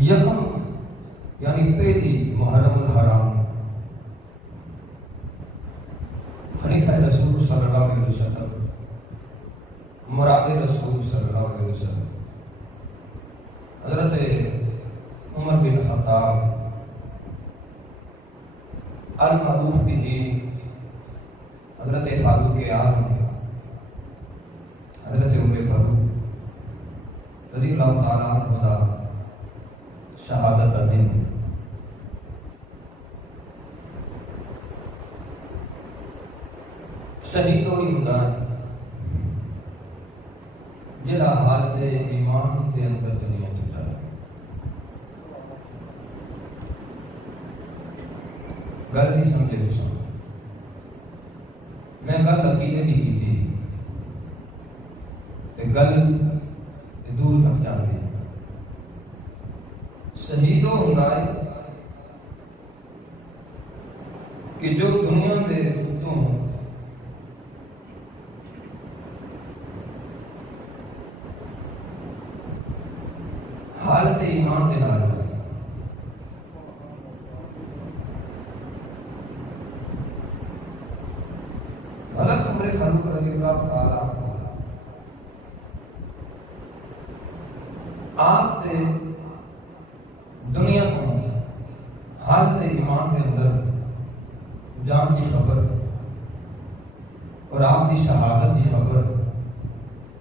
یکم یعنی پہلی محرم الحرام خلیفہ رسول صلی اللہ علیہ وسلم مراد رسول صلی اللہ علیہ وسلم حضرت عمر بن خطاب المعروف به حضرت فاروق اعظم حضرت عمر فاروق رضی اللہ تعالیٰ عنہ دا شہادت دا دن شہید ہوئی ہوندا جڑا حالت ایمان دے اندر دنیا چ جائے گل نہیں سمجھے تو میں گل عقیدے دی کی تھی تے گل دور تک جا گئی شہید ہوندا ہے کہ جو دنیا دے اتوں حالت ایمان دے نال ہوئے حضرت عمر فاروق رضی اللہ تعالیٰ آپ دے دنیا کو حالت ایمان کے اندر جان کی خبر اور آپ کی شہادت کی خبر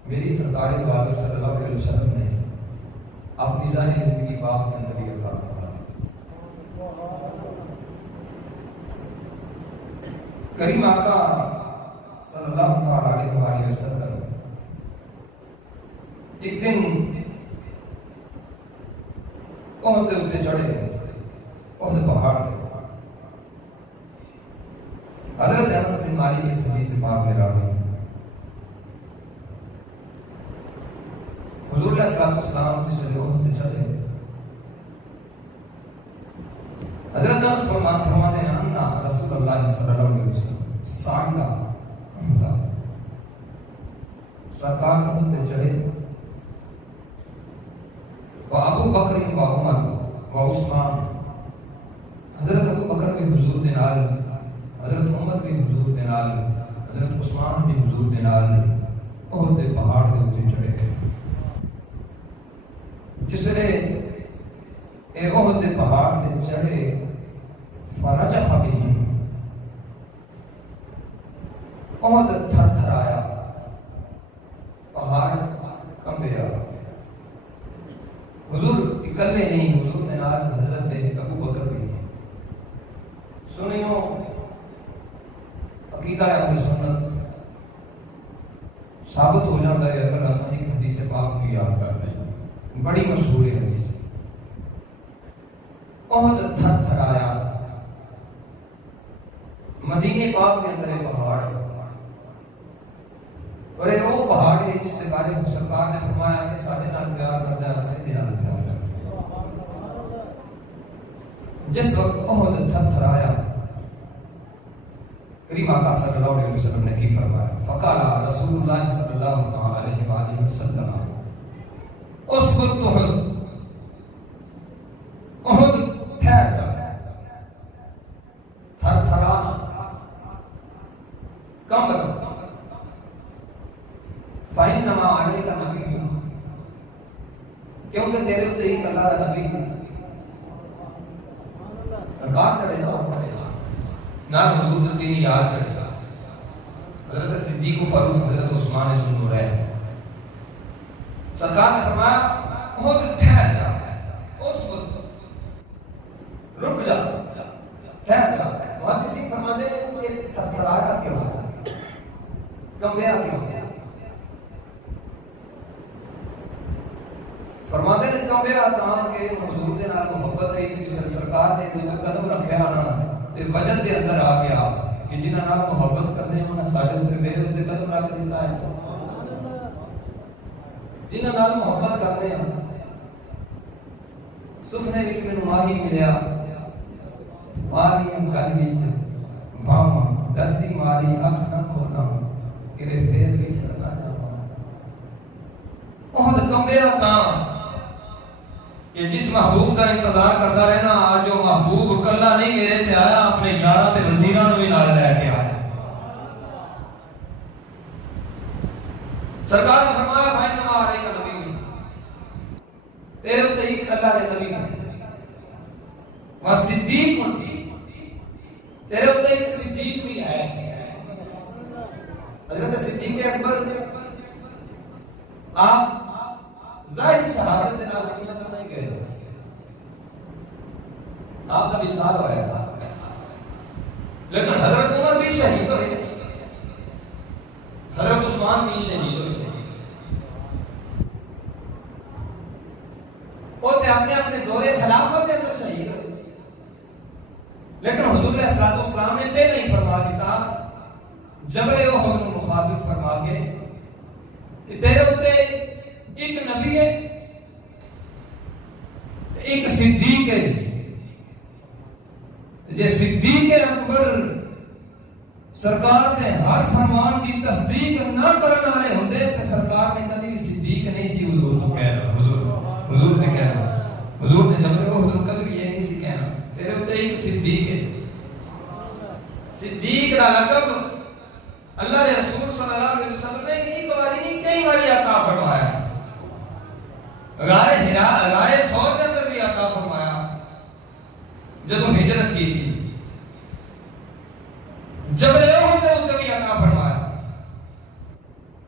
میری سرکار دو عالم صلی اللہ علیہ وسلم نے اپنی ظاہری زندگی باپ کے اندر ہی اللہ فرما دی کریم آقا صلی اللہ علیہ وآلہ وسلم ایک دن احد دے اتنے چڑھے احد پہاڑ تھے حضرت انس بن مالک اس حدیث پاک میں راوی حضور علیہ الصلوۃ والسلام جس نے احد تے چڑھے حضرت انس فرماتے ہیں ان رسول اللہ صلی اللہ علیہ وسلم صعد احد سرکار احد تے چڑھے ابو بکر و عمر و عثمان حضرت ابو بکر بھی حضور دے نال حضرت عمر بھی حضور دے نال حضرت عثمان بھی حضور دے نال احد دے پہاڑ دے اوپر چڑھے گئے جس نے اے احد دے پہاڑ تے چڑھے فرجف بہم احد تھر تھر آیا پہاڑ کمبیا حضور اکلے نہیں حضور نے نال حضرت ابو بکر بھی نہیں سنیو عقیدہ اہل سنت ثابت ہو جاتا ہے اگر اساں ایک حدیث پاک کی یاد کر لیں بڑی مشہور ہے حدیث احد تھر تھر آیا مدینے پاک کے اندر پہاڑ اور یہ وہ پہاڑ ہے جس کے بارے میں سرکار نے فرمایا کہ سارے نال پیار کرتا ہے سارے دے نال پیار کرتا ہے جس وقت احد تھر تھر آیا کریم آقا صلی اللہ علیہ وسلم نے کی فرمایا فقال رسول اللہ صلی اللہ تعالی علیہ وآلہ وسلم اسکت احد احد ٹھہر جا تھر تھرانا کم بنا فَإِنَّمَا عَلَيْكَ نَبِيٌّ کیونکہ تیرے اتنے ایک اللہ کا نبی ہے سرکار چڑھے نہ حضور الدین یار چڑھے گا حضرت صدیق و فاروق حضرت عثمان ذو النورین سرکار نے فرمایا احد ٹھہر جا اس وقت رک جا ٹھہر جا محدثین فرماتے ہیں کہ تھر تھرایا کیوں کمبیا کیوں فرماتے ہیں کمبیا تاں کہ حضور دے نال محبت ہے کہ سرکار نے جو قدم رکھیا نا تے وجد دے اندر آ گیا کہ جنہاں نال محبت کرنے انہاں ساڈے تے میرے تے قدم رکھ دیتا ہے جنہاں نال محبت کرنے ہیں سفنے وچ مینوں ماہی ملیا ماری گل وچ بھاواں دردی ماری اکھ نہ کھولا کرے پھر وچ نہ جاواں احد کمبیا تاں کہ جس محبوب کا انتظار کرتا رہنا، آج جو محبوب کلا نہیں میرے تے آیا، اپنے یاراں تے وزیراں نوں بھی نال لے کے آیا۔ سرکار نے فرمایا فَإِنَّمَا عَلَيْكَ نَبِيٌّ، تیرے تے ایک اللہ دے نبی ہے، وَصِدِّيقٌ، تیرے تے ایک صدیق بھی ہے۔ حضرت صدیق اکبر آپ ظاہری شہادت دے نال دنیا تو نہیں گئے، آپ کا وصال ہوا، لیکن حضرت عمر بھی شہید ہوئے، حضرت عثمان بھی شہید ہوئے، وہ تے اپنے اپنے دور خلافت کے اندر شہید ہوئے، لیکن حضور علیہ الصلوۃ والسلام نے پہلے ہی فرما دیتا جبل احد کو مخاطب فرما کے کہ تیرے اوتے ایک نبی ہے، ایک صدیق ہے، جے صدیق اکبر سرکار نے ہر فرمان کی تصدیق نہ کرنے والے ہوندے تے سرکار نے کبھی بھی صدیق نہیں سی حضور کو کہنا، حضور نے کہنا، حضور نے جبل احد کبھی یہ نہیں سی کہنا تیرے اوتے ایک صدیق ہے۔ صدیق کا لقب اللہ کے رسول صلی اللہ علیہ وسلم نے ایک بار نہیں کئی بار عطا فرمایا، غار حرا غار ثور کے اندر بھی عطا فرمایا، جب ہجرت کی تھی جبل احد کے اوپر بھی عطا فرمایا۔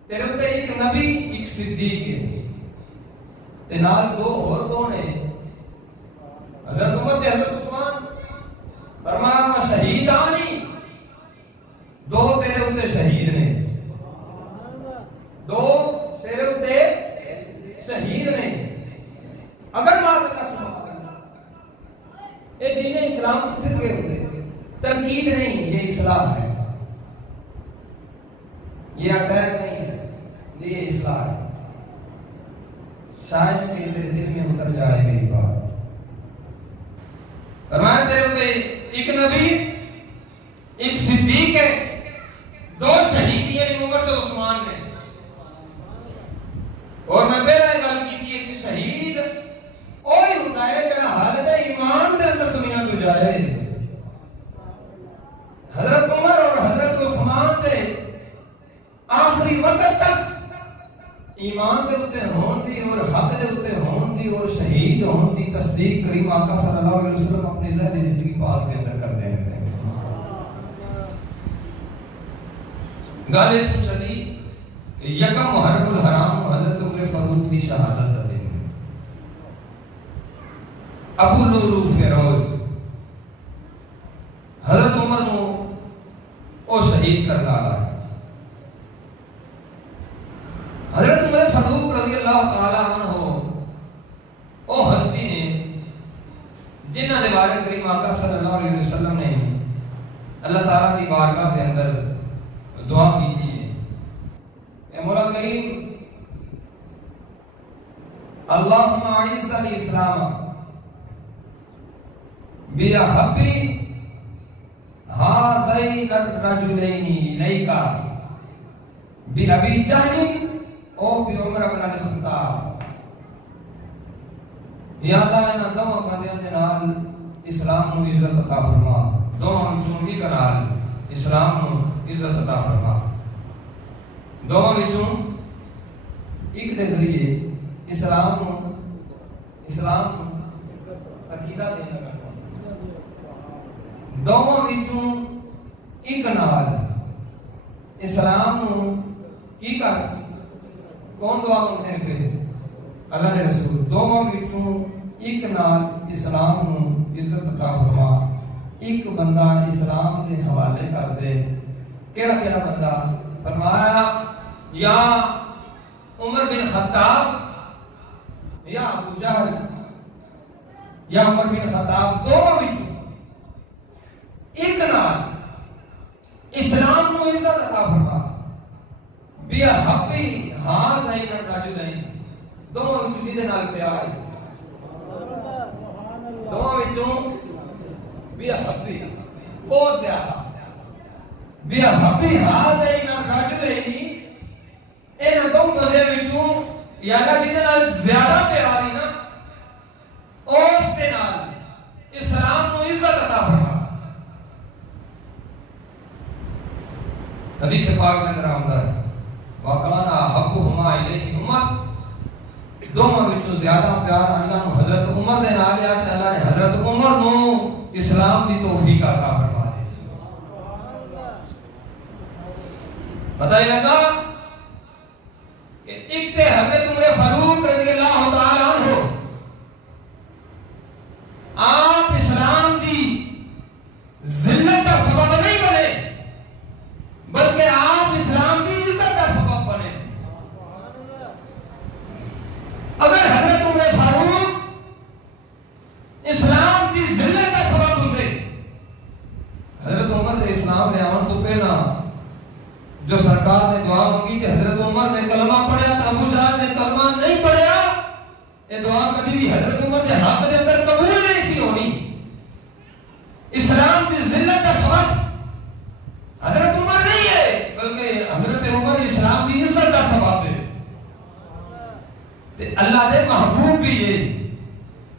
تیرے اوپر ایک نبی ایک صدیق ہے، تے نال دو اور کون ہے؟ حضرت عمر تے حضرت عثمان، فرمایا میں شہیدانی، دو تیرے اوپر شہید نے، دو تیرے اوپر شہید نے۔ اگر معذرت کا سماعت اے دین اسلام پھر گئے ہوتے، تنقید نہیں، یہ اصلاح ہے، یہ اٹیک نہیں ہے، یہ اصلاح ہے۔ شاید کہ تیرے دل میں اتر جائے میری بات۔ فرمایا تیرے ہوتے ایک نبی ایک صدیق ہے، دو شہید یعنی عمر تو عثمان نے، اور میں پہلے گل کی تھی کہ شہید وہی ہوتا ہے کہ حالت ایمان دے اندر دنیا تو جائے۔ حضرت عمر اور حضرت عثمان دے آخری وقت تک ایمان دے اوتے ہون دی اور حق دے اوتے ہون دی اور شہید ہون دی تصدیق کریم آقا صلی اللہ علیہ وسلم اپنی ظاہری زندگی پاک کے اندر کر دینے پہ۔ گالے تو چلی یکم محرم الحرام حضرت عمر فاروق کی شہادت دا دن، ابو لولو فیروز حضرت عمر نو او شہید کرنا آگا۔ حضرت عمر فاروق رضی اللہ تعالی عنہ او ہستی نے جنہ دے بارے کریم آقا صلی اللہ علیہ وسلم نے اللہ تعالیٰ کی بارگاہ کے اندر دعا کی تھی، اے مولا کریم اللہم اعز الاسلام بِأَحَبِّ هَذَيْنِ الرَّجُلَيْنِ إِلَيْكَ بِأَبِي جَهْلٍ او بعمر بن الخطاب۔ یا اللہ انہاں دونوں بندیاں دے نال اسلام نو عزت عطا فرما، دونوں وچوں ایک نال اسلام نو عزت عطا فرما، دونوں وچوں ایک دے ذریعے اسلام نو عقیدہ دینا، دونوں وچوں ایک نال اسلام نو کی کر کون دعا مانگتے ہیں پہ اللہ کے رسول، دونوں وچوں ایک نال اسلام نو عزت عطا فرما، ایک بندہ اسلام دے حوالے کر دے۔ کیڑا کیڑا بندہ؟ فرمایا یا عمر بن خطاب یا ابو جہل یا عمر بن خطاب، دونوں وچوں ایک نال اسلام نو عزت عطا فرما، بِأَحَبِّ هَذَيْنِ الرَّجُلَيْنِ، دونوں وچوں جہدے نال پیار، دونوں وچوں بِأَحَبِّ بہت زیادہ، بِأَحَبِّ هَذَيْنِ الرَّجُلَيْنِ، انہاں دونوں بندے وچوں یا اللہ جہدے نال زیادہ پیار ہی نا پاک میں اندر آمدہ ہے وَقَانَ أَحَبُّهُمَا إِلَيْهِ عُمَرُ دوواں وچوں زیادہ پیار اللہ نو حضرت عمر دے نال ہے تے اللہ نے حضرت عمر نو اسلام دی توفیق عطا فرما دی پتہ ہی لگا کہ ایک تے حضرت عمر فاروق رضی اللہ تعالی عنہ آپ اسلام دی ذلت کا سبب نہیں بنے بلکہ آپ اسلام دی عزت کا سبب بنے اگر حضرت عمر فاروق اسلام دی ذلت کا سبب ہوندے حضرت عمر دے اسلام لے آون تو پہلا جو سرکار نے دعا مانگی کہ حضرت عمر نے کلمہ پڑھیا تو ابو جہل نے کلمہ نہیں پڑھیا یہ دعا کبھی بھی حضرت عمر کے حق کے اندر قبول نہیں سی ہونی اسلام کی ذلت کا سبب حضرت عمر نہیں ہے بلکہ حضرت عمر اسلام کی عزت کا سبب ہے اللہ دے محبوب بھی ہے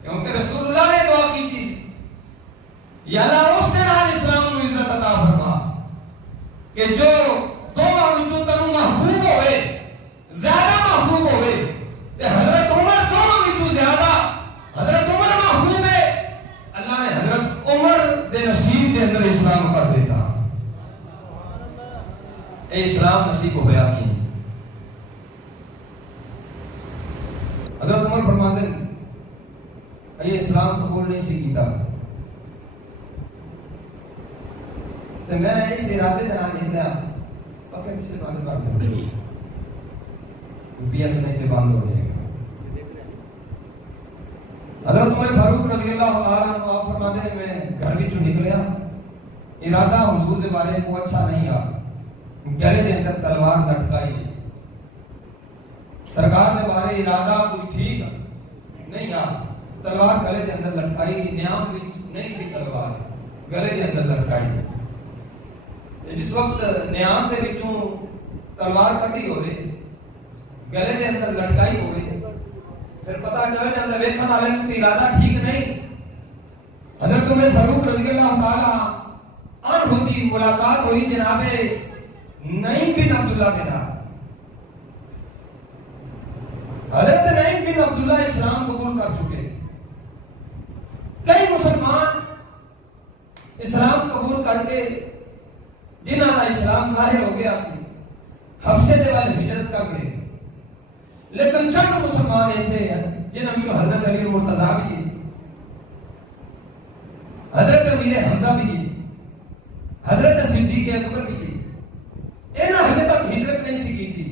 کیونکہ رسول اللہ نے دعا کی تھی یا اللہ اس کے نال اسلام کو عزت عطا فرما کہ جو دوواں وچوں تینوں محبوب ہوئے زیادہ محبوب ہوئے تے حضرت عمر دوواں وچوں زیادہ حضرت عمر محبوب ہے اللہ نے حضرت عمر دے نصیب دے اندر اسلام کر دیتا اے اسلام نصیب ہویا کی حضرت عمر فرماتے ہیں یہ اسلام قبول نہیں سی کیتا تو میں اس ارادے دے نال نکلا پکے پچھلے بند کر دوں پی ایس نہیں تے بند ہو جائے گا حضرت عمر فاروق رضی اللہ تعالی عنہ آپ فرماتے ہیں میں گھر وچوں نکلیا ارادہ حضور دے بارے کو اچھا نہیں آ گلے دے اندر تلوار لٹکائی سرکار دے بارے ارادہ کوئی ٹھیک نہیں آ تلوار گلے دے اندر لٹکائی نیام وچ نہیں سی تلوار گلے دے اندر لٹکائی جس وقت نیام دے وچوں تلوار کٹی ہوئے گلے دے اندر لٹکائی ہوئے پھر پتہ چل جاتا ویکھن والے نوں کہ ارادہ ٹھیک نہیں حضرت عمر فاروق رضی اللہ تعالی عنہ کی ملاقات ہوئی جناب نعیم بن عبداللہ کے نام حضرت نعیم بن عبداللہ اسلام قبول کر چکے کئی مسلمان اسلام قبول کر کے جنہاں کا اسلام ظاہر ہو گیا سی حبشے دے والے ہجرت کر گئے لیکن چند مسلمان ایسے ہیں جنہاں میں حضرت علی مرتضیٰ بھی ہے حضرت امیر حمزہ بھی ہے حضرت صدیق اکبر بھی ہے انہاں حضرت تک ہجرت نہیں سی کی تھی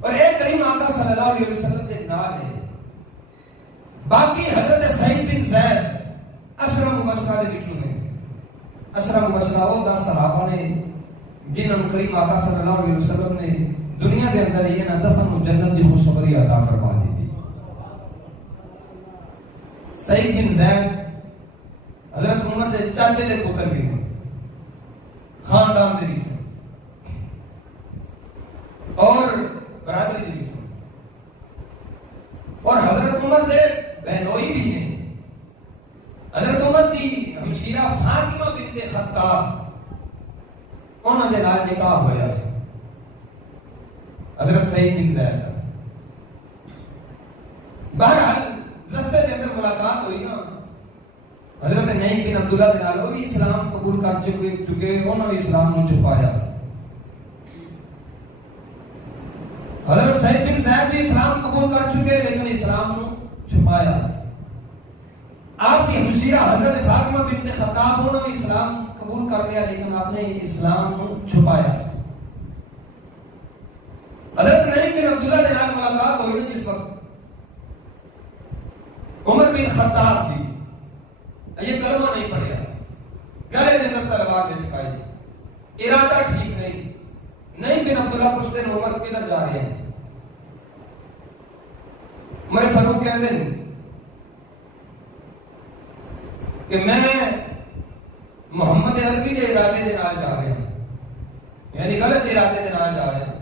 اور ایک کریم آقا صلی اللہ علیہ وسلم کے نال ہے باقی حضرت سعید بن زید عشرہ مبشرہ دے وچوں نے عشرہ مبشرہ وہ 10 صحابہ نے جنہاں کریم آقا صلی اللہ علیہ وسلم نے دنیا دے اندر یہ نہ 10 جنت دی خوشخبری عطا فرما دی تھی سعید بن زید حضرت عمر دے چاچے دے پتر بھی ہیں خاندان دے وچوں اور برادری دی وچوں اور حضرت عمر دے بہنوئی بھی ہیں حضرت عمر دی ہمشیرہ فاطمہ بنت خطاب انہاں دے نال نکاح ہویا سی حضرت سعید بن زید بہرحال رستے دے اندر ملاقات ہوئی نا حضرت نعیم بن عبداللہ دے نال وہ بھی اسلام قبول کر چکے انہوں نے اسلام نو چھپایا سی حضرت سعید بن زید بھی اسلام قبول کر چکے لیکن اسلام نو چھپایا سی آپ کی ہمشیرہ حضرت فاطمہ بنت خطاب انہوں نے اسلام قبول کر لیا لیکن آپ نے اسلام نو چھپایا سی حضرت نعیم بن عبداللہ دے نال ملاقات ہوئی جس وقت عمر بن خطاب تھی یہ کلمہ نہیں پڑھیا گلے دے اندر تلوار لٹکائی ارادہ ٹھیک نہیں نعیم بن عبداللہ پوچھتے ہیں عمر کدھر جا رہے ہیں عمر فاروق کہتے ہیں کہ میں محمد عربی دے ارادے دے نال جا رہے ہیں یعنی غلط ارادے دے نال جا رہے ہیں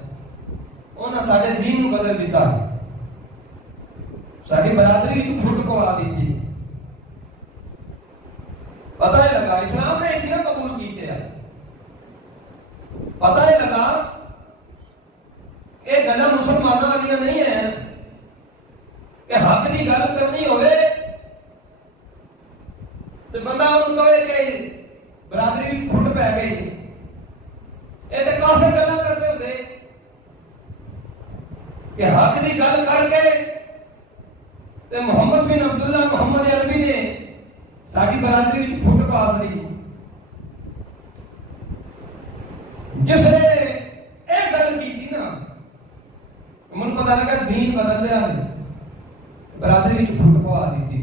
انہاں ساڈے دین نو بدل دیتا ساڈی برادری جو پھٹ پوا دیتی پتہ ہی لگا اسلام نے اسی نے قبول کیتے ہیں پتہ ہی لگا بندہ ان کہے کہ برادری پھٹ پہ گئی یہ تو کافر گلا کرتے ہوتے کہ حق کی گل کر کے تے محمد بن عبداللہ محمد عربی نے ساری برادری پھٹ پا لی جس نے یہ گل کی تھی نا من پتا لگا دین بدل لیا برادری پھٹ پوا دی تھی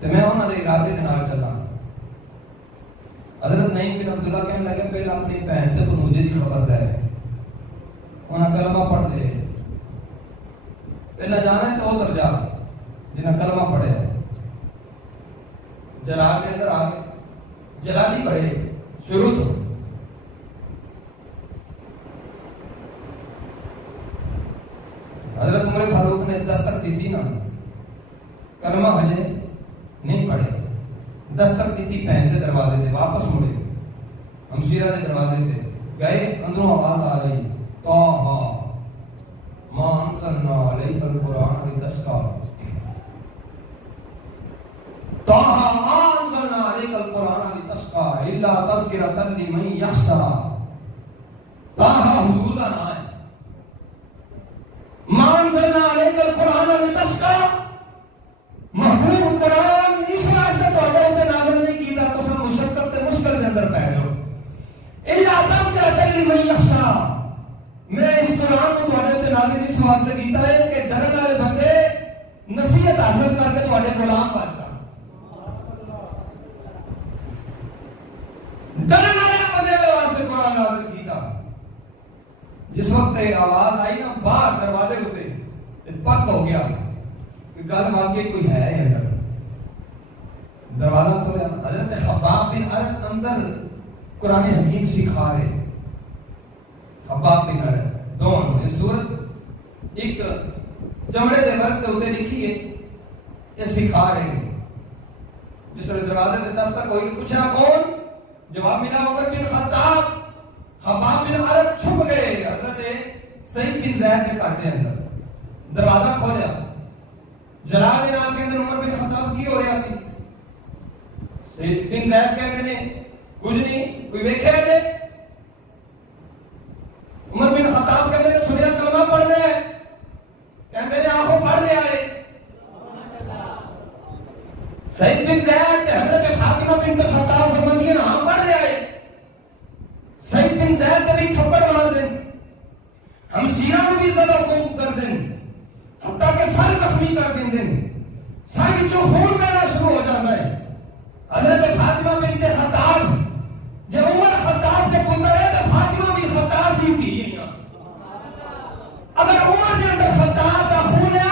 تو میں انہوں نے ارادے کے نال چلا حضرت نعیم بن عبداللہ کہنے لگے پہلے اپنی بہن تے بنوجے کی خبر دے انہاں کلمہ پڑھ دے پہلے جانا ہے تو وہ درجہ جنہیں کلمہ پڑھے جلال کے اندر آگے جلالی پڑھے شروع تو حضرت عمر فاروق نے دستک دی تھی نا کلمہ ہجے نہیں پڑھے دستک دی تھی پہن کے دروازے تھے واپس مڑے ہمشیرہ کے دروازے تھے گئے اندروں آواز آ رہی طٰہٰ ما انزلنا علیک القرآن لتشقیٰ طٰہٰ ما انزلنا علیک القرآن لتشقیٰ الا تذکرۃ لمن یخشیٰ طٰہٰ حضور کا نام ہے ما انزلنا علیک القرآن لتشقیٰ محبوب قرآن اس واسطے تواڈے اوتے نازل نہیں کیتا تساں مشقت تے مشکل دے اندر پے جاؤ الا تذکرۃ لمن یخشیٰ میں اس قرآن کو تواڈے اوتے نازل اس واسطے کیتا ہے کہ ڈرن والے بندے نصیحت حاصل کر کے تواڈے غلام بن جان ڈرن والے بندے واسطے قرآن نازل کیتا جس وقت آواز آئی نا باہر دروازے ہوتے پک ہو گیا کہ گل واقعی کوئی ہے اندر دروازہ کھولیا حضرت خباب بن ارت اندر قرآن حکیم سکھا رہے خباب بن ارت دونوں یہ صورت ایک چمڑے دے ورق کے اوتے لکھی ہے یہ سکھا رہے ہیں جس طرح دروازے تے دستک ہوئی پوچھنا کون جواب ملا عمر بن خطاب خباب بن ارت چھپ گئے حضرت سعید بن زید کے گھر کے اندر دروازہ کھولیا جلال کے نام کے اندر عمر بن خطاب کی ہو رہا سی سعید بن زید کہتے ہیں کچھ نہیں کوئی ویکھے ہے عمر بن خطاب کہتے ہیں سنیا کلمہ پڑھ رہے ہیں کہتے ہیں آنکھوں پڑھ رہے آئے سعید بن زید حضرت فاطمہ بنت خطاب فرماتی ہیں ہاں پڑھ رہے آئے سعید بن زید کبھی تھپڑ مار دیں ہم سیرہ میں بھی زدہ خوب کر دیں حتیٰ کہ سر زخمی کر دیں سر جو خون میرا شروع ہو جاتا ہے حضرت فاطمہ بنت خطاب جب عمر خطاب کے پتر ہے تو فاطمہ بھی خطاب دی تھی اگر عمر کے اندر خطاب کا خون ہے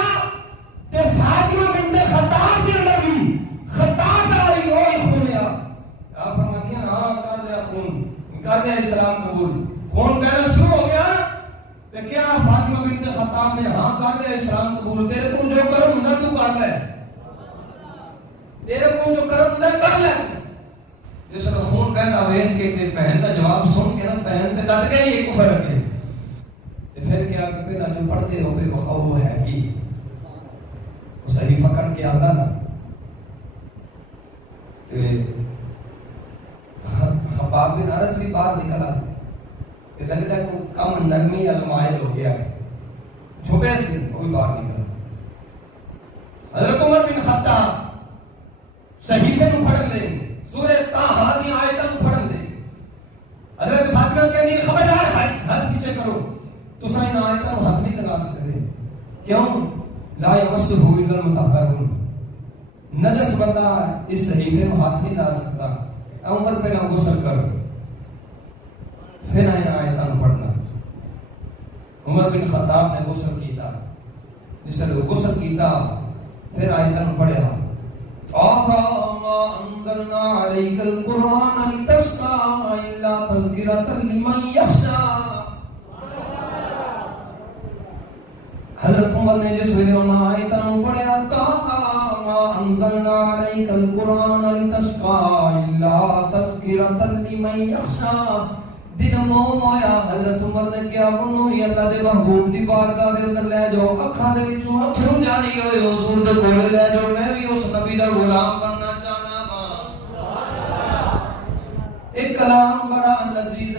تو فاطمہ بنت خطاب کے اندر بھی خطاب کا وہی خون ہے آپ فرماتی ہیں ہاں کر دیا خون کر دیا اسلام قبول خون پہنا شروع ہو گیا کہ کیا فاطمہ بنت خطاب نے ہاں کر دیا اسلام قبول تیرے کو جو کرم ہوندا تو کر لے تیرے کو جو کرم ہوندا کر لے جس کا خون بہتا ویکھ کے تے بہن کا جواب سن کے نا بہن تے ڈٹ گئی ایک کفر کے تے پھر کیا کہ پہلا جو پڑھتے ہو بے وفا وہ ہے کی وہ صحیح پکڑ کے آندا نا تے خباب بن ارت بھی باہر نکلا کہ لگتا ہے کوئی کم نرمی یا مائل ہو گیا ہے چھپے سے کوئی باہر نکلا حضرت عمر بن خطاب صحیفے کو پڑھ لیں سورہ طٰہٰ دی آیتاں کو پڑھ لیں حضرت فاطمہ کہنے کی خبردار ہاتھ پیچھے کرو تو سائیں آیتاں کو ہاتھ نہیں لگا سکتے کیوں لا یمسہ الا المطہرون نجس بندہ اس صحیفے کو ہاتھ نہیں لا سکتا عمر پہ نہ غسل کرو پھر آیتاں پڑھنا عمر بن خطاب نے غسل کیتا جس نے غسل کیتا پھر آیتاں پڑھیا طٰہٰ ما انزلنا علیک القرآن لتشقیٰ الا تذکرۃ لمن یخشیٰ حضرت عمر نے جس ویلے انہاں آیتاں پڑھیا طٰہٰ ما انزلنا علیک القرآن لتشقیٰ الا تذکرۃ لمن یخشیٰ دن موم آیا حضرت عمر نے کیا منو ہی اللہ دے محبوب دی بارگاہ دے اندر لے جاؤ اکھاں دے وچوں اتھرو جاری ہوئے حضور دے کولے لے جاؤ میں بھی اس نبی دا غلام بننا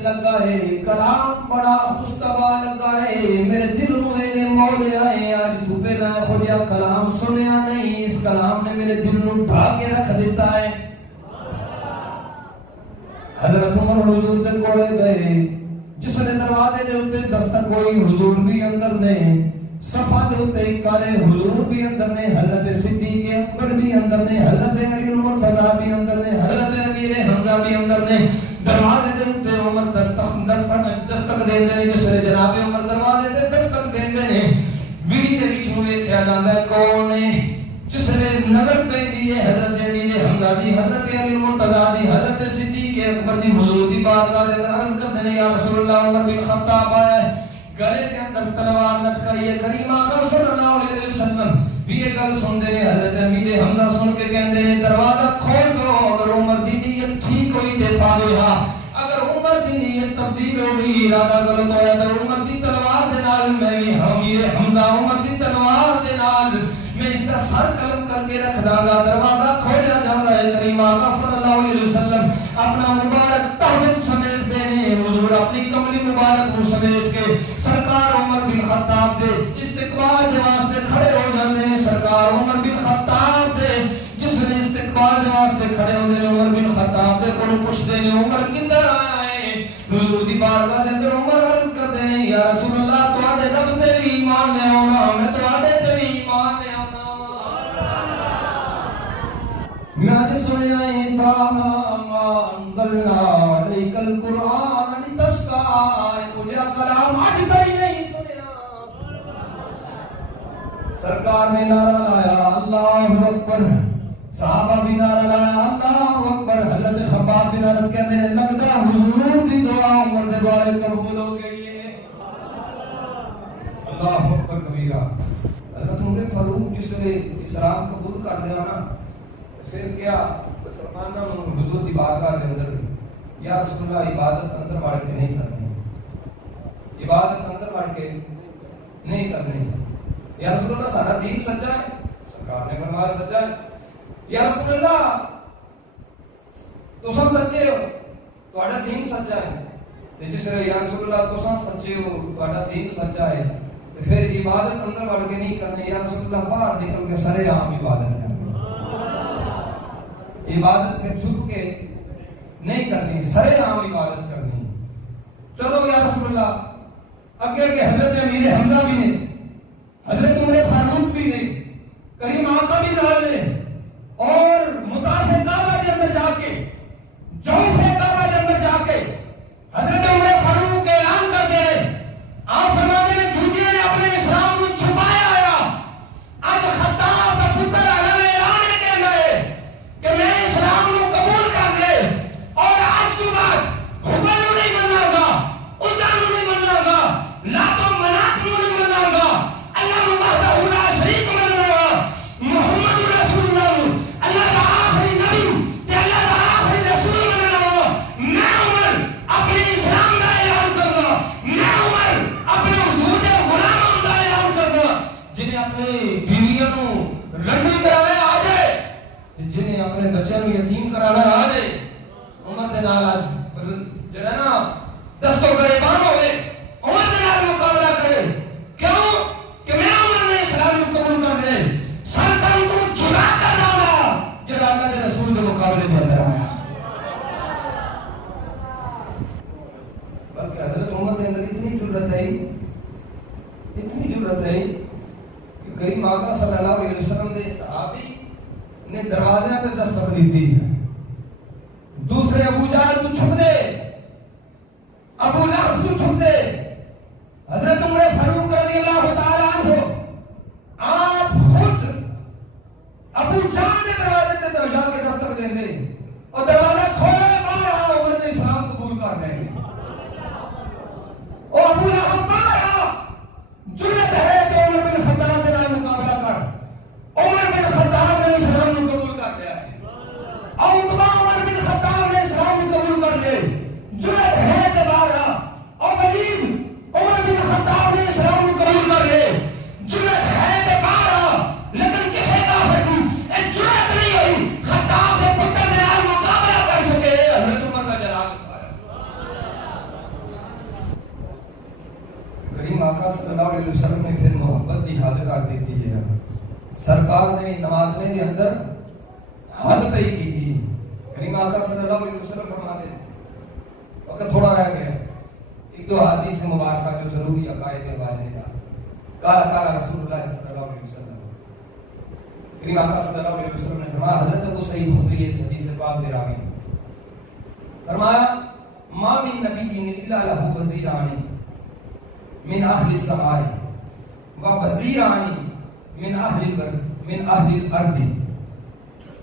لگا ہے کلام بڑا خوشگوار لگا ہے میرے دل میں نے مولے آئے آج تو پہلا خدا کلام سنیا نہیں اس کلام نے میرے دل میں ڈھا کے رکھ دیتا ہے حضرت عمر حضور دے کولے گئے جس نے دروازے دے اوتے دستک ہوئی حضور بھی اندر نے صفا دے اوتے کرے حضور بھی اندر نے حضرت صدیق اکبر بھی اندر نے حضرت علی المرتضی بھی اندر نے حضرت امیر حمزہ بھی اندر نے دروازے دے اوتے عمر دستک دیندے نے جس نے جناب عمر دروازے تے دستک دیندے نے ویڑی دے وچوں ویکھیا جاندا ہے کون ہے جس نے نظر پیندی ہے حضرت امیر حمزہ دی حضرت علی المرتضی دی حضرت صدیق اکبر دی حضور دی بارگاہ دے اندر عرض کردے نے یا رسول اللہ عمر بن خطاب آیا ہے گلے کے اندر تلوار لٹکائی ہے کریم آقا صلی اللہ علیہ وسلم بھی یہ گل سن دے نے حضرت امیر حمزہ سن کے کہندے نے دروازہ کھول دو اگر عمر دی نیت ٹھیک ہوئی تے فابہا اگر عمر دی نیت تبدیل ہو گئی ارادہ غلط ہویا تو عمر دی تلوار دے نال میں بھی امیر حمزہ عمر دی تلوار دے نال میں اس کا سر قلم کر کے رکھ داں گا دروازہ کھولیا جاندا ہے کریم آقا صلی اللہ علیہ وسلم اپنا مبارک تہمت سمیٹ دینے حضور اپنی کملی مبارک کو سمیٹ کے سرکار عمر بن خطاب دے استقبال دے واسطے کھڑے ہو جاندے نے سرکار عمر بن خطاب دے جس نے استقبال دے واسطے کھڑے ہوندے نے عمر بن خطاب دے کولوں پوچھدے نے عمر کدھر آیا ہے حضور دی بارگاہ دے اندر عمر عرض کردے نے یا رسول اللہ تواڈے رب تے بھی ایمان لے آونا میں تواڈے تے بھی ایمان لے آونا میں اج سنیا ہے تاما انزلنا علیک القرآن لتشقى خدا کلام اج تئی نہیں سنیا سرکار نے نعرہ لایا اللہ اکبر صحابہ بھی نعرہ لایا اللہ اکبر حضرت خباب بن عرب کہندے نے لگدا حضور دی دعا عمر دے بارے قبول ہو گئی ہے اللہ اکبر کبیرہ حضرت عمر فاروق جس نے اسلام قبول کر لیا نا پھر کیا فرمانا حضور دی بارگاہ کے اندر یا رسول اللہ عبادت اندر بڑھ کے نہیں کرنی عبادت اندر بڑھ کے نہیں کرنی یا رسول اللہ سارا دین سچا ہے سرکار نے فرمایا سچا ہے یا رسول اللہ تساں سچے ہو تہاڈا دین سچا ہے تے جس نے یا رسول اللہ تساں سچے ہو تہاڈا دین سچا ہے تے پھر عبادت اندر بڑھ کے نہیں کرنی یا رسول اللہ باہر نکل کے سرے عام عبادت کرنی عبادت میں چھپ کے نہیں کرنی سرے عام عبادت کرنی چلو یا رسول اللہ اگے کے حضرت امیر حمزہ بھی نے حضرت عمر فاروق بھی نے کریم آقا بھی نال نے اور مطاف کعبہ کے اندر جا کے جوف کعبہ کے اندر جا کے حضرت عمر فاروق اعلان کر دے آپ فرماتے ہیں دوسرے نے اپنے اسلام کو چھپایا آیا آج خطاب کا پتر اعلان کے گئے کہ میں اسلام کو قبول کر لے اور آج کے بعد حبل نہیں مننا گا عزا نہیں مننا گا لات و منات نہیں مننا گا اللہ وحدہ لا شریک مننا گا محمد رسول اللہ اللہ کا آخری نبی تے اللہ کا آخری رسول مننا گا میں عمر اپنے اسلام کا اعلان کرنا میں عمر اپنے حضور کے غلاموں کا اعلان کرنا جنہیں اپنی بیویوں کو لڑنی کرانے آ جائے جنہیں اپنے بچوں کو یتیم کرانا آ جائے عمر دے نال آج جڑا نا دستوں گریبان ہوئے عمر دے نال مقابلہ کرے کیوں کہ میں عمر نے اسلام کو قبول کر لے سلطان تو جدا کر ڈالا جڑا اللہ کے رسول کے مقابلے میں اندر آیا بلکہ حضرت عمر دے اندر اتنی جرأت ہے کہ کریم آقا صلی اللہ علیہ وسلم دے صحابی نے دروازے پہ دستک دی تھی دوسرے ابو جہل تو چھپ دے ابو لہب تو چھپ دے حضرت عمر فاروق رضی اللہ تعالیٰ عنہ آپ خود ابو جہل نے دروازے پہ جا کے دستک دیں دے اور دروازہ کھولے باہر آ عمر نے اسلام قبول کر لے اور ابو لہب باہر آ جرأت ہے کہ عمر بن خطاب کے نام مقابلہ کر عمر بن خطاب نے اسلام کو قبول کر لیا ہے اور اتبا عمر بن خطاب نے اسلام کو قبول کر لے جرأت ہے کہ باہر آ اور مزید عمر بن خطاب نے اسلام کو قبول کر لے جرأت ہے کہ باہر آ لیکن کسی کافر کو ایک جرأت نہیں ہوئی خطاب کے پتر کے نام مقابلہ کر سکے حضرت عمر کا جلال پایا سرکار نے نمازنے کے اندر حد پہ ہی کی تھی. کریم آقا صلی اللہ علیہ وسلم فرماتے ہیں وقت تھوڑا رہ گیا, ایک دو حدیث مبارکہ جو ضروری عقائد کے حوالے کا. قال رسول اللہ صلی اللہ علیہ وسلم, کریم آقا صلی اللہ علیہ وسلم نے فرمایا, حضرت ابو سعید خدری اس حدیث پاک میں راوی فرمایا, ما من نبی الا له وزیران من اہل السماء ووزیران من اہل الارض.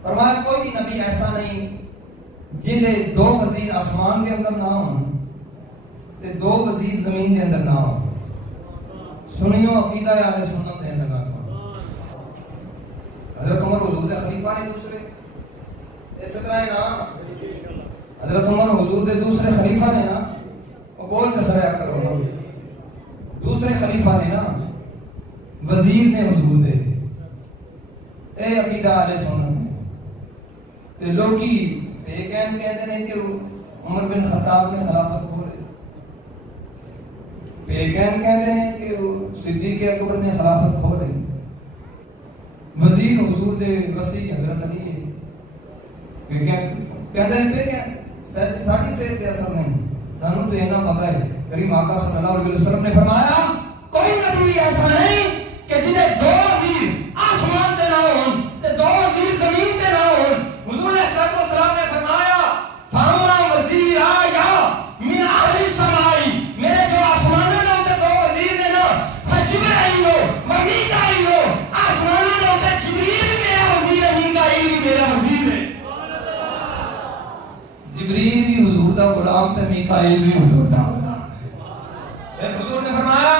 فرمایا کوئی بھی نبی ایسا نہیں جن دے دو وزیر آسمان کے اندر نہ ہوں تے دو وزیر زمین کے اندر نہ ہوں. سنیو عقیدہ اہل سنت ہے لگا تو حضرت عمر حضور دے خلیفہ نے دوسرے اس طرح ہے نا, حضرت عمر حضور دے دوسرے خلیفہ نے نا, وہ بول تسریا کرو نا, دوسرے خلیفہ نے نا, وزیر نے حضور دے, اے عقیدہ اہل سنت ہے. تے لوگی یہ کہتے ہیں کہ عمر بن خطاب نے خلافت کھو لی, پیغام کہتے ہیں کہ صدیق اکبر نے خلافت کھو لی, وزیر حضور دے وسیع حضرت علی ہے. کہتے ہیں پیغام ساڑھی سے اثر نہیں, سانو تو اینا پتہ ہے. کریم آقا صلی اللہ علیہ وسلم نے فرمایا کوئی نبی بھی ایسا نہیں کہ جنہیں دو وزیر آسمان دے نہ ہوں تے دو وزیر زمین دے نہ ہوں. حضور نے صلی اللہ علیہ وسلم نے فرمایا فاما وزیر آیا من اہل السماء, میرے جو آسمانوں نے ہوتے دو وزیر نے نا, فجبرائیل و میکائیل, آسمانوں نے ہوتے جبریل میرا وزیر ہے, میکائیل بھی میرا وزیر ہے. جبریل بھی حضور دا غلام تے میکائیل بھی حضور دا غلام. پھر حضور نے فرمایا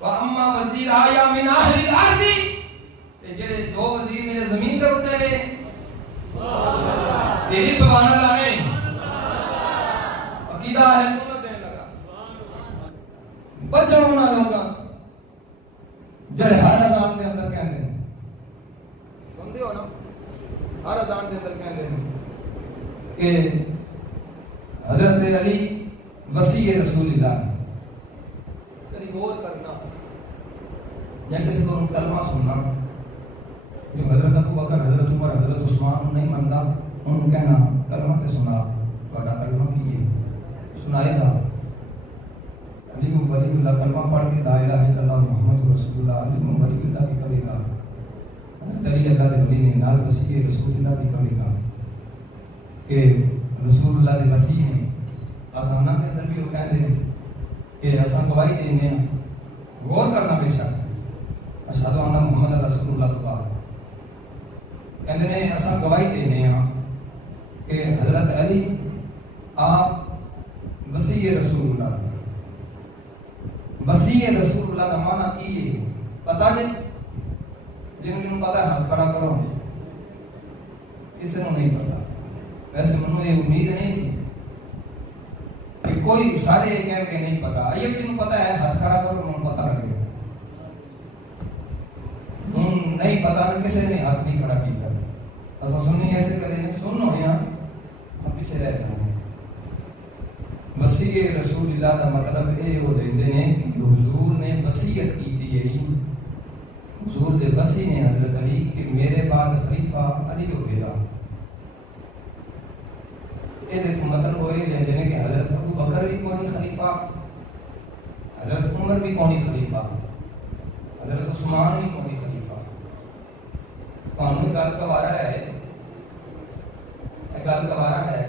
واما وزیر آیا من اہل الارض, تے جڑے دو وزیر میرے زمین دے ہوتے نے, تیری سبحان اللہ نہیں, عقیدہ اہل سنت دینے لگا. بچوں نہ لوگا جڑے ہر اذان کے اندر کہندے ہیں, سنتے ہو نا, ہر اذان کے اندر کہندے ہیں کہ حضرت علی وسیع رسول اللہ. کبھی غور کرنا یا کسی کو کلمہ سننا, جو حضرت ابو بکر, حضرت عمر, حضرت عثمان نہیں منتا, انہوں کہنا کلمہ تے سنا, تھوڑا کلمہ کیے سنائے گا. علی ولی اللہ کلمہ پڑھ کے لا الہ الا اللہ محمد رسول اللہ, علی ولی اللہ بھی کہے گا, حضرت علی اللہ دے ولی نے نال وسیع رسول اللہ بھی کہے گا کہ رسول اللہ دے وسیع نے. آسانہ کے اندر بھی وہ کہتے ہیں کہ اساں گواہی دینے ہیں, غور کرنا بے شک, اشہد ان محمد رسول اللہ تو بعد کہتے ہیں اساں گواہی دینے ہیں کہ حضرت علی آپ وسیع رسول اللہ. وسیع رسول اللہ کا معنی کی ہے پتہ ہے, جن کو پتہ ہے ہاتھ کھڑا کرو, کسی کو نہیں پتا. ویسے منو یہ امید نہیں تھی کہ کوئی سارے یہ کہہ کے نہیں پتا, یہ جن کو پتا ہے ہاتھ کھڑا کرو, انہوں پتہ لگے. نہیں پتا نا کسی نے ہاتھ نہیں کھڑا کیا. ایسا سننی ایسے کریں سنو یا سب پیچھے رہ جانا. وسیع رسول اللہ کا مطلب یہ وہ دیتے ہیں کہ حضور نے وصیت کی تھی, یہی حضور دے وسیع نے حضرت علی کہ میرے بعد خلیفہ علی ہو گیا. یہ مطلب وہ یہ لیتے ہیں کہ حضرت ابو بکر بھی کونی خلیفہ, حضرت عمر بھی کونی خلیفہ, حضرت عثمان بھی کونی خلیفہ. قانون گل گوارا ہے, گل گوارا ہے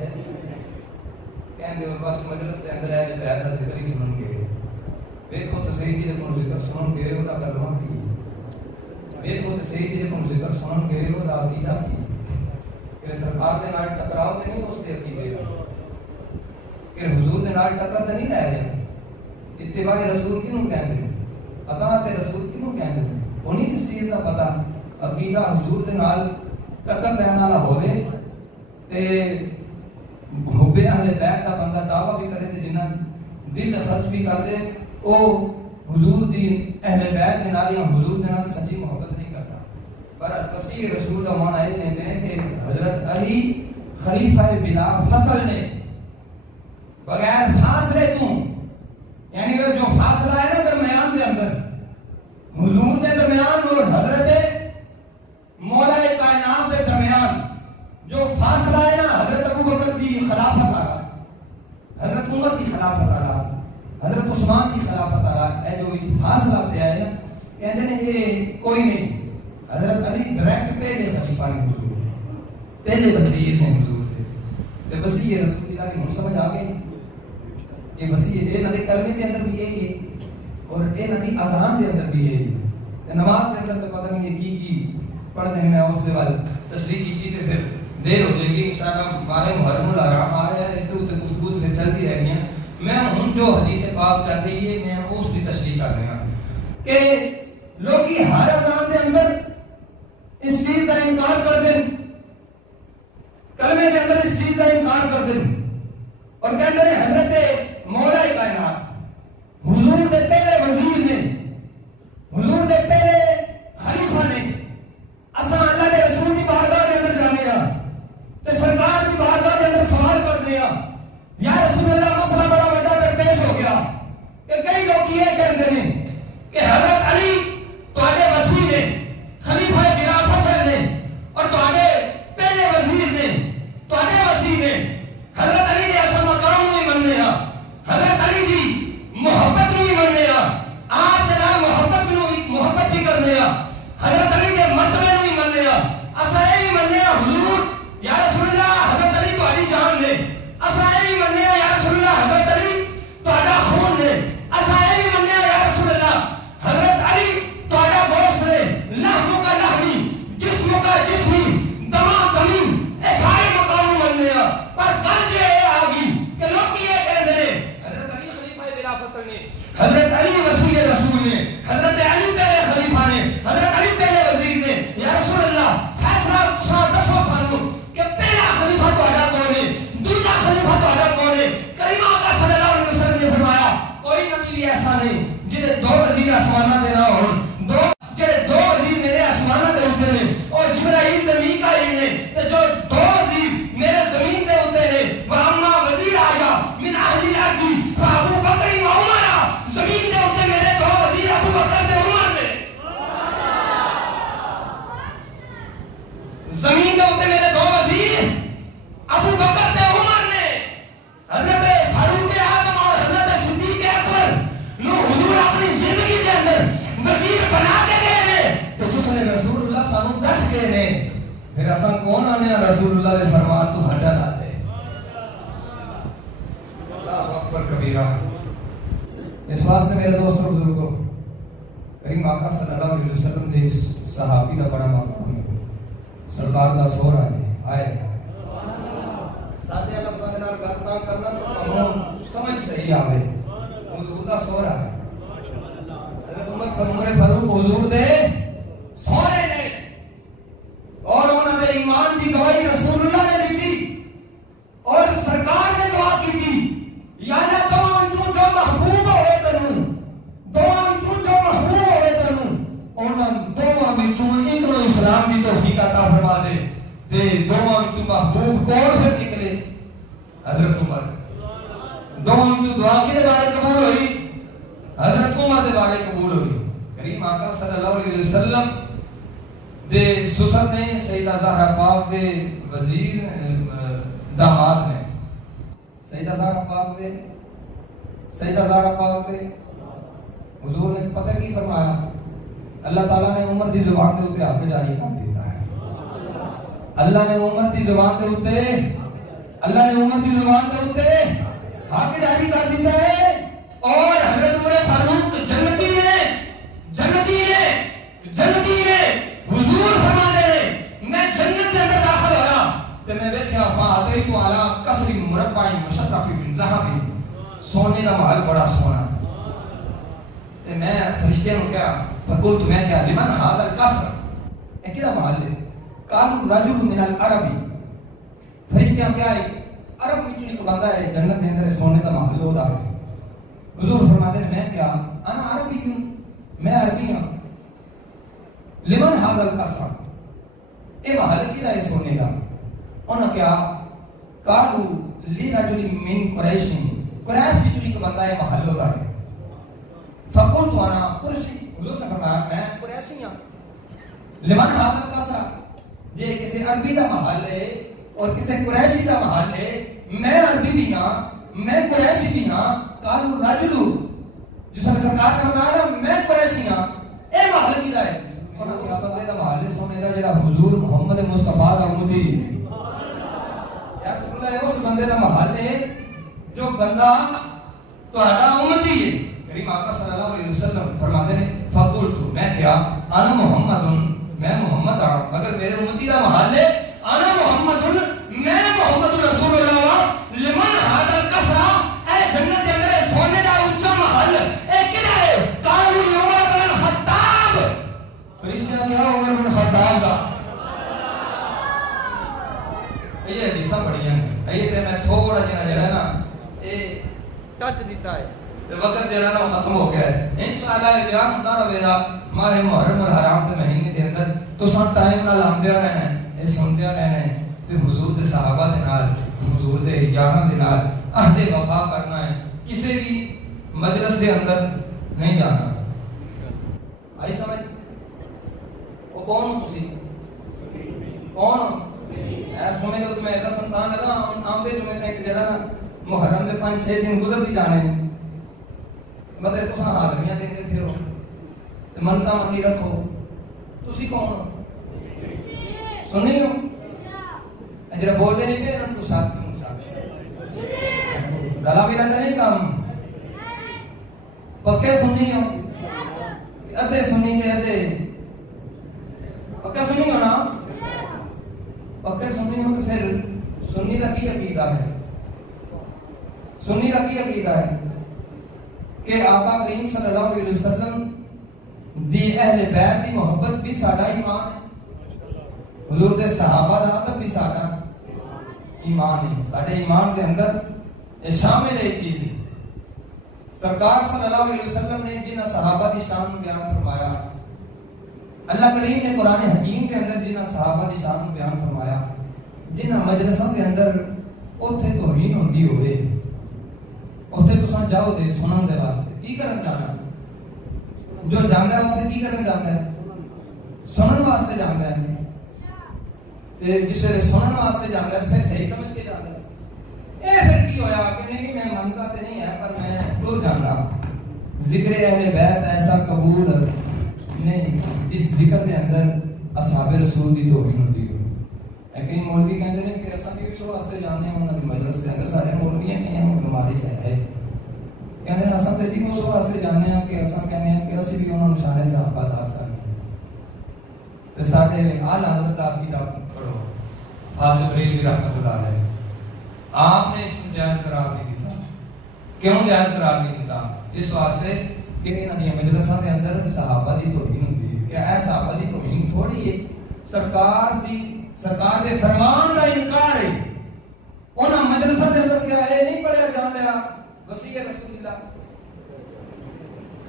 کہندے اور بس مجلس کے اندر ہے بیعت دا ذکر ہی سنن گے. دیکھو تو صحیح جی کو ذکر سنن گے او دا کلمہ کی, دیکھو تو صحیح جی کو ذکر سنن گے او دا عقیدہ کی. کہ سرکار دے نال ٹکراؤ تے نہیں اس دے عقیدے دا, کہ حضور دے نال ٹکر تے نہیں لے رہے. اتباع رسول کینوں کہندے ہیں, اطاعت رسول کینوں کہندے ہیں, انہیں اس چیز دا پتہ عقیدہ حضور دے نال ٹکر رہن والا ہوے تے حب اہل بیت دا بندہ دعویٰ بھی کرے تے جنہ دل خرچ بھی کر دے او حضور دی اہل بیت دے نال یا حضور دے نال سچی محبت نہیں کرتا. پر وسیع رسول کا معنی یہ لیتے ہیں کہ حضرت علی خلیفہ بلا فصل نے, بغیر فاصلے تو, یعنی جو فاصلہ ہے نا درمیان دے اندر, حضور دے درمیان اور حضرت عثمان کی خلافت آ رہا ہے جو فاصلہ پہ آئے نا کہتے ہیں یہ کوئی نہیں حضرت علی ڈائریکٹ پہلے خلیفہ نے حضور پہلے وزیر نے حضور تے وسیع رسول اللہ کی سمجھ آ گئی کہ وسیع اے نہ دے کلمے کے اندر بھی یہی ہے اور اے نہ دی اذان کے اندر بھی یہی ہے نماز کے اندر تو پتہ نہیں یہ کی پڑھتے ہیں میں اس کے بعد تشریح کی تے پھر دیر ہو جائے گی انشاءاللہ ہمارے محرم الحرام آ رہا ہے اس کے اوپر گفتگو پھر چلتی رہنی ہے میں ہوں جو حدیث پاک چل رہی ہے میں اس کی تشریح کر رہا ہوں کہ لوگ ہر اذان کے اندر اس چیز کا انکار کر دیں کلمے کے اندر اس چیز کا انکار کر دیں اور کہتے ہیں حضرت مولا کائنات حضور کے پہلے وزیر نے حضور کے پہلے خلیفہ نے اساں اللہ کے رسول کی بارگاہ کے اندر جانے گا تے سرکار کی بارگاہ کے اندر سوال کر دیا یا رسول اللہ مسئلہ بڑا بڑا درپیش ہو گیا کہ کئی لوگ یہ کہتے ہیں کہ حضرت علی تواڈے وسیع نے خلیفہ بلا فصل نے اور تواڈے پہلے وزیر نے تواڈے وسیع نے حضرت علی نے اصل مقام نہیں مننے گا حضرت علی دی محبت نہیں مننے گا آپ کے نال محبت بھی کرنے گا حضرت علی کے مرتبے نہیں مننے گا اسا یہ نہیں مننے گا حضور یا رسول اللہ حضرت علی تواڈی جان نے اسا یہ نہیں مننے گا یا رسول اللہ حضرت علی تواڈا خون نے اسا یہ نہیں مننے گا یا رسول اللہ حضرت علی تواڈا گوشت نے لحم کا لحمی جسم کا جسمی دما دمی اے سارے مقام مننے گا پر گل جے آ گئی کہ لوگ یہ کہندے نے حضرت علی خلیفہ بلا فصل نے حضرت علی وسیع رسول نے حضرت علی پہلے خلیفہ نے حضرت علی پہلے وزیر نے یا رسول اللہ فیصلہ دسو سانو کہ پہلا خلیفہ تہاڈا کون ہے دوسرا خلیفہ تہاڈا کون ہے کریم آقا صلی اللہ علیہ وسلم نے فرمایا کوئی نبی بھی ایسا نہیں جہدے دو وزیر آسماناں تے نہ ہون دو وزیر میرے آسماناں دے اوتے نے اور جبرائیل تے میکائیل نے تے جو دو وزیر میرے زمین دے اوتے نے واما وزیر آیا من اہل الارض فابو بکر و عمر زمین دے اوتے میرے دو وزیر ابو بکر تے عمر نے زمین دے اوتے میرے دو وزیر ابو بکر تے عمر نے حضرت فاروق اعظم اور حضرت صدیق اکبر نو حضور اپنی زندگی کے اندر وزیر بنا کے گئے نے تو جس نے رسول اللہ سانو دس گئے نے پھر اساں کون آنے رسول اللہ دے فرمان تو ہٹا لا دے اللہ اکبر کبیرہ اس واسطے میرے دوستوں بزرگوں کریم آقا صلی اللہ علیہ وسلم دے صحابی کا بڑا مقام ہے سرکار دا سورہ آئے سادے لفظاں دے نال گل کرنا تو سمجھ صحیح آوے حضور دا سورہ ہے حضرت عمر فاروق حضور دے سورے نے اور انہاں دے ایمان دی گواہی رسول اللہ نے دتی اور سرکار نے دعا کی تھی یا اللہ تو جو محبوب ہوئے تنوں دو جو محبوب ہوئے تنوں انہاں دوواں وچوں ایک نو اسلام دی توفیق عطا فرما دے تے دوواں وچوں محبوب کون سے نکلے حضرت عمر دوواں وچوں دعا کدے بارے قبول ہوئی حضرت عمر دے بارے قبول ہوئی کریم آقا صلی اللہ علیہ وسلم دے سسر نے سیدہ زہرا پاک دے وزیر داماد نے سیدہ زہرا پاک دے حضور نے پتہ کی فرمایا اللہ تعالیٰ نے عمر دی زبان دے اوتے حق جاری کر دیتا ہے اللہ نے عمر دی زبان دے اوتے حق جاری کر دیتا ہے اور حضرت عمر فاروق جنتی نے حضور فرماتے ہیں میں جنت کے اندر داخل ہویا تے میں دیکھیا فاتحت علی قصر مربع مشرف من ذهب سونے دا محل بڑا سونا تے میں فرشتے نوں کہا فقلت میں کیا لمن هذا القصر اے کیڑا محل ہے قال رجل من العرب فرشتے کیا ہے عرب وچ ایک بندہ ہے جنت دے اندر سونے دا محل ہوتا ہے حضور فرماتے ہیں میں کیا انا عربی ہوں میں عربی ہوں لمن هذا القصر اے محل کیڑا ہے سونے کا انہاں کیا قالوا لرجل من قریش وچ ایک بندہ ہے محل ہوتا ہے فقلت انا قریشی حضور نے فرمایا میں قریشی ہوں لمن هذا القصر یہ کسی عربی دا محل ہے اور کسی قریشی دا محل ہے میں عربی بھی ہاں میں قریشی بھی ہاں قالوا رجل جس نے سرکار نے فرمایا نا میں قریشی ہاں اے محل کیدا ہے انہاں کیا بندے دا محل سونے دا جڑا حضور محمد مصطفی دا امتی یا رسول اللہ اس بندے دا محل ہے جو بندہ تہاڈا امتی ہے کریم آقا صلی اللہ علیہ وسلم فرماتے ہیں فقلت میں کیا انا محمد میں محمد ہوں اگر میرے امتی دا محل ہے انا محمد میں محمد رسول اللہ لمن هذا القصر اے جنت کے اندر سونے دا اونچا محل اے کدھر ہے قالوا عمر بن الخطاب فرشتہ کیا عمر بن الخطاب دا یہ حدیثاں بڑیاں ہیں یہ تے میں تھوڑا جنا جڑا نا اے ٹچ دیتا ہے وقت جڑا نا ختم ہو گیا ہے انشاءاللہ یہ بیان ہوتا رہے گا ماہ محرم الحرام کے مہینے دے اندر تو سن ٹائم نال آندے رہنا ہے اے سنتے رہنا ہے تے حضور دے صحابہ دے نال حضور دے یاراں دے نال عہد وفا کرنا ہے کسی بھی مجلس دے اندر نہیں جانا آئی سمجھ وہ کون ہو تسی کون ایس میں تو میں ایک سنتان لگا عام دے جمعے تے جڑا محرم دے 5-6 دن گزر بھی جانے مطلب تو حاضریاں دیندے پھرو تے منتا منی رکھو تسی کون ہو سنی ہو جڑا بولتے نہیں پہ ان کو ساتھ گلا بھی رہتا نہیں کام پکے سنی ہو ادھے سنی تے ادھے پکے سنی ہو نا پکے سنی ہو کہ پھر سنی کا کی عقیدہ ہے سنی کا کی عقیدہ ہے کہ آقا کریم صلی اللہ علیہ وسلم دی اہل بیت دی محبت بھی ساڈا ایمان ہے حضور دے صحابہ دا ادب بھی ساڈا ایمان ہے ساڈے ایمان دے اندر یہ شامل ہے چیز سرکار صلی اللہ علیہ وسلم نے جن صحابہ دی شان بیان فرمایا اللہ کریم نے قرآن حکیم کے اندر جن صحابہ دی شان بیان فرمایا جن مجلسوں کے اندر اوتھے توہین ہوندی ہوئے اوتھے تساں جاؤ دے سنن دے واسطے کی کرن جانا جو جاندا ہے اوتھے کی کرن جاندا ہے سنن واسطے جاندا ہے تے جس ویلے سنن واسطے جاندا ہے پھر صحیح سمجھ کے جاندا ہے اے پھر کی ہویا کہ نہیں میں مانتا تے نہیں ہے پر میں ٹر جاندا ذکر اہل بیت ایسا قبول نہیں جس ذکر دے اندر اصحاب رسول دی توہین ہوندی ہے کئی مولوی کہندے نے کہ اساں بھی اس واسطے جاننے ہیں انہاں دی مجلس دے اندر سارے مولوی ہیں کہ ہم بیماری ہے کہندے نے اساں تے جی اس واسطے جاننے ہیں کہ اساں کہنے ہیں کہ اسی بھی انہاں نشانے صحابہ دا اثر ہے تے سارے اعلی حضرت آپ کی کتاب پڑھو حاضر بریلوی رحمتہ اللہ علیہ آپ نے اس کو جائز قرار نہیں دیتا کیوں جائز قرار نہیں دیتا اس واسطے کہ انہاں دی مجلساں دے اندر صحابہ دی توہین ہوندی ہے کہ اے صحابہ دی توہین تھوڑی ہے سرکار دے فرمان دا انکار ہے انہاں مجلساں دے اندر کیا ہے نہیں پڑھیا جان لیا وصیت رسول اللہ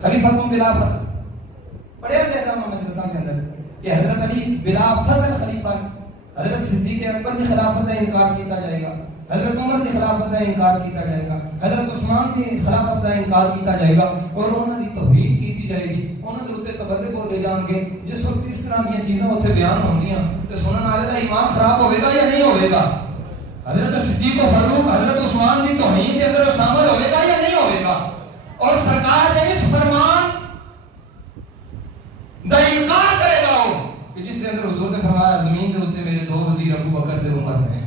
خلیفتم بلا فصل پڑھیا جاتا ہے مجلساں کے اندر کہ حضرت علی بلا فصل خلیفہ حضرت صدیق اکبر کی خلافت کا انکار کیتا جائے گا حضرت عمر کی خلافت کا انکار کیتا جائے گا حضرت عثمان کی خلافت کا انکار کیتا جائے گا اور انہاں دی توہین کیتی جائے گی انہاں دے اوتے تبرک بولے جان گے جس وقت اس طرح دی چیزاں اوتھے بیان ہوندیاں تے سنن والے دا ایمان خراب ہوے گا یا نہیں ہوے گا حضرت صدیق و فاروق حضرت عثمان دی توہین دے اندر شامل ہوے گا یا نہیں ہوے گا اور سرکار نے اس فرمان دا انکار کرے گا کہ جس کے اندر حضور نے فرمایا زمین دے اوتے میرے دو وزیر ابو بکر تے عمر ہیں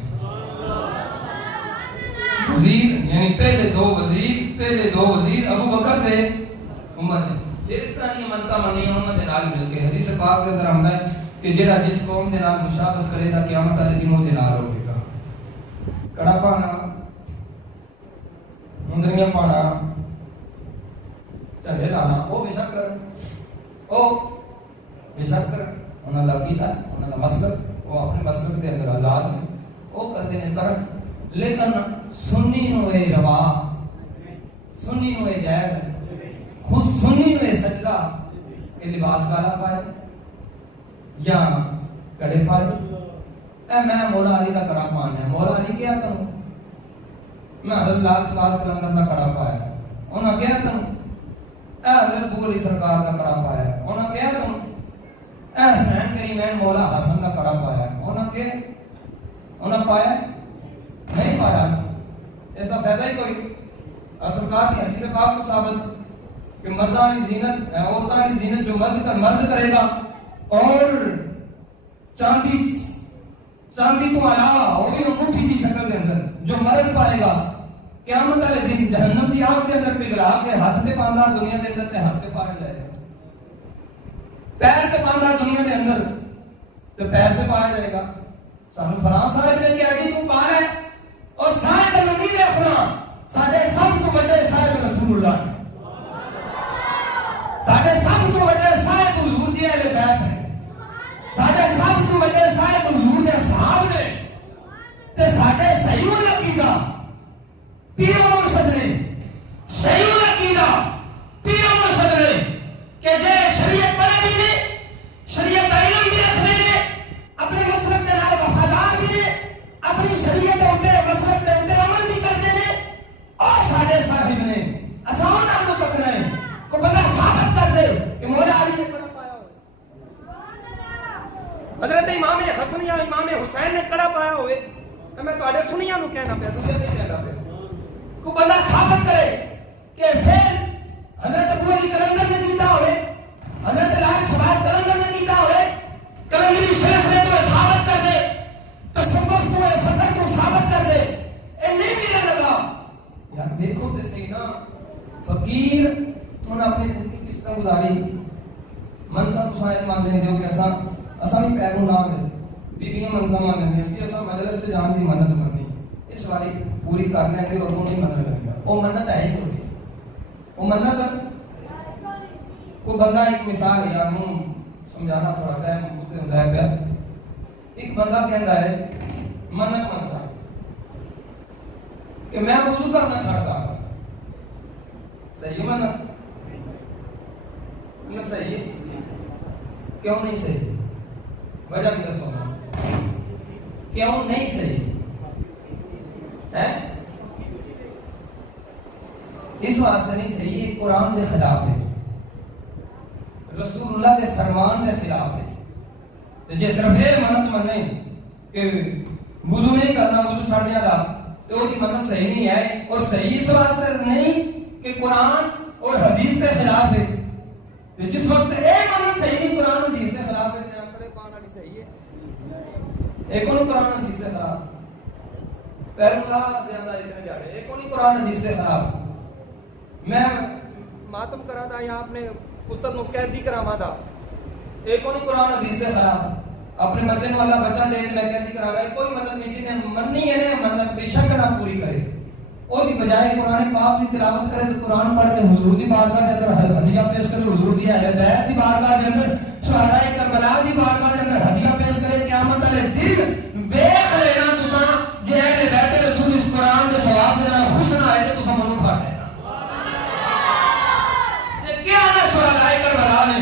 وزیر یعنی پہلے دو وزیر ابو بکر تھے عمر نے اس طرح کی منتا منی انہاں دے نال مل کے حدیث پاک کے اندر آندا ہے کہ جڑا جس قوم دے نال مشابہت کرے گا قیامت والے دن وہ دے نال ہوے گا کڑا پانا مندریاں پانا چڑھے لانا وہ بے شک کر انہاں دا عقیدہ انہاں دا مسلک وہ اپنے مسلک دے اندر آزاد ہیں وہ کردے نے کرن لیکن سنی نو اے روا سنی نو اے جائز خود سنی نو اے سجدہ کہ لباس کالا پائے یا کڑے پائے اے میں مولا علی کا کڑا پانا ہے مولا علی کیا کروں میں حضرت لال سواز کلندر کا کڑا پایا انہاں کیا کروں اے حضرت بو علی سرکار کا کڑا پایا انہاں کیا کروں اے حسین کریمین مولا حسن کا کڑا پایا انہاں پایا نہیں پایا اس کا فائدہ ہی کوئی سرکار کی حدیث پاک کو ثابت کہ مردان کی زینت عورتان کی زینت جو مرد کرے گا، اور چاندی تو علاوہ وہ بھی انگوٹھی کی شکل کے اندر جو مرد پائے گا قیامت والے دن جہنم کی آگ کے اندر پگھلا کے ہاتھ تے پاندا دنیا کے اندر تے ہاتھ تے پایا جائے گا، پیر تے پاندا دنیا کے اندر تے پیر تے پایا جائے گا۔ سانو فرانس صاحب نے کہا جی تو پا ہے، اور صاحب نبی دیکھنا ساڈے سب تو بڑے صاحب رسول اللہ، ساڈے سب تو بڑے صاحب حضور دی اہل بیت ہے، ساڈے سب تو بڑے صاحب حضور دے صحاب نے، تے ساڈے صحیح العقیدہ پیر و مرشد نے، صحیح العقیدہ پیر و مرشد نے کہ جے شریعت پڑھے بھی نے، شریعت کا علم بھی رکھنے نے، اپنے مسلک کے نال وفادار بھی نے، اپنی شریعت کے اوپر مسلک کے اوپر عمل بھی کرتے ہیں، اور ساڈے صاحب نے اساں نال متکنا ہے کو بندہ ثابت کر دے کہ مولا علی نے کڑا پایا ہوئے، حضرت امام حسن یا امام حسین نے کڑا پایا ہوئے، میں تواڈے سنیاں نو کہنا پیا، تساں نہیں کہنا پیا، کو بندہ ثابت کرے کہ پھر حضرت ابو علی کلندر نے کیتا ہوئے، حضرت لال شباز کلندر نے کیتا ہوئے، کلندری سلسلے تو ثابت کر دے، تصوف تو فقہ تو ثابت کر دے، اے نہیں ملے لگا یار دیکھو تے صحیح نا، فقیر انہاں اپنی زندگی کس طرح گزاری، منتا تو سائیں مان لیندے ہو کہ اساں بھی پیروں لا دے بیبیاں منتا مان لیندے کہ اساں مجلس تے جان دی منت مننی، اس واری پوری کر لیں گے اور وہ نہیں مننے لگے گا، وہ منت ہے ہی کوئی، وہ منت کوئی بندہ ایک مثال ہے ہم سمجھانا تھوڑا ٹائم ہوتے ہوں ہے پہ، ایک بندہ کہندا ہے منت منتا ہے کہ میں وضو کرنا چھڑتا ہوں، صحیح ہے منت صحیح ہے، کیوں نہیں صحیح؟ وجہ بھی دسو کیوں نہیں صحیح ہے؟ اس واسطے نہیں صحیح ہے، قرآن دے خلاف ہے، رسول اللہ کے فرمان دے خلاف ہے، جے صرف یہ منت مننے کہ وضو نہیں کرنا، وضو چھڑ دیا تھا تو وہ منت صحیح نہیں ہے، اور صحیح اس واسطے نہیں کہ قرآن اور حدیث کے خلاف ہے، جس وقت اے منت صحیح نہیں قرآن حدیث کے خلاف ہے تے اپنے پان والی صحیح ہے، ایک اور قرآن حدیث کے خلاف پہلے اللہ دیاں دا اتنے جا رہے ایک اور قرآن حدیث کے خلاف، میں ماتم کرا دا یا اپنے پتر نو قیدی کراواں دا، ایک اور قرآن حدیث کے خلاف، اپنے بچے نو اللہ بچہ دے میں قیدی کرا رہا، کوئی منت نہیں جنہیں مننی ہے منت بے شک نہ پوری کرے، اور دی بجائے قرآن پاک کی تلاوت کرے تو قرآن پڑھ کے حضور دی بارگاہ کے اندر ہدیہ پیش کرے، حضور دی اہل بیت دی بارگاہ کے اندر، شہداء کربلا دی بارگاہ کے اندر ہدیہ پیش کرے، قیامت والے دن ویکھ لینا تساں جے اہل بیت رسول اس قرآن دے ثواب دے نال خوش نہ آئے تے تساں منوں کھا لینا، تے کیا نہ شہداء کربلا نے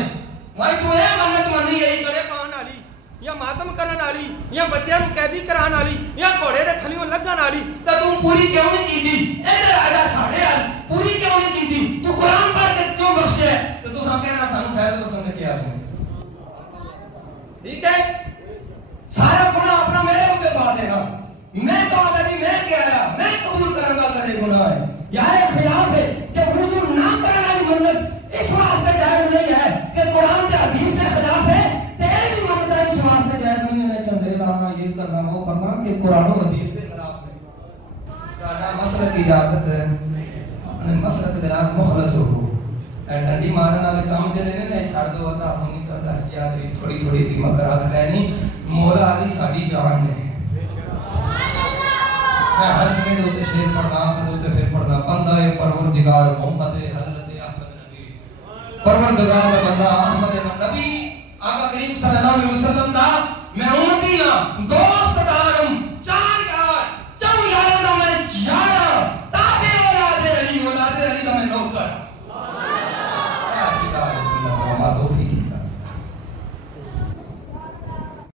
بھائی تو اے منت منی یہی کڑے پان والی یا ماتم کرن والی یا بچیاں نوں قیدی کران والی یا گھوڑے دے تھلیوں لگن والی تے تو پوری کیوں نہیں کیتی؟ اے راجا ساڈے ال پوری کیوں نہیں کیتی؟ تو قرآن پڑھ کے کیوں بخشیا تے تساں کہنا سانوں خیر تو نے کیا سی، ٹھیک ہے سارا گناہ اپنا میرے اوپر پا دے گا، میں تو نہیں میں کیا ہے میں قبول کروں گا اگر یہ گناہ ہے، یار خلاف ہے کہ وضو نہ کرنے والی منت اس واسطے جائز نہیں ہے کہ قرآن کے حدیث کے خلاف ہے، تیری بھی منت اس واسطے جائز نہیں ہے چندے لانا یہ کرنا وہ کرنا کہ قرآن و حدیث کے خلاف ہے، سارا مسلک کی اجازت ہے اپنے مسلک دے نال مخلص ہو، ڈنڈی مارن والے کام جڑے نے چھڑ دو اتا سمجھ تو دس یار تھوڑی تھوڑی قیمت رکھ لینی، مولا علی ساڈی جان نے، میں ہر جمعے دے اوتے شعر پڑھنا آخر اوتے پھر پڑھنا، بندہ پروردگار محمد حضرت احمد نبی، پروردگار دا بندہ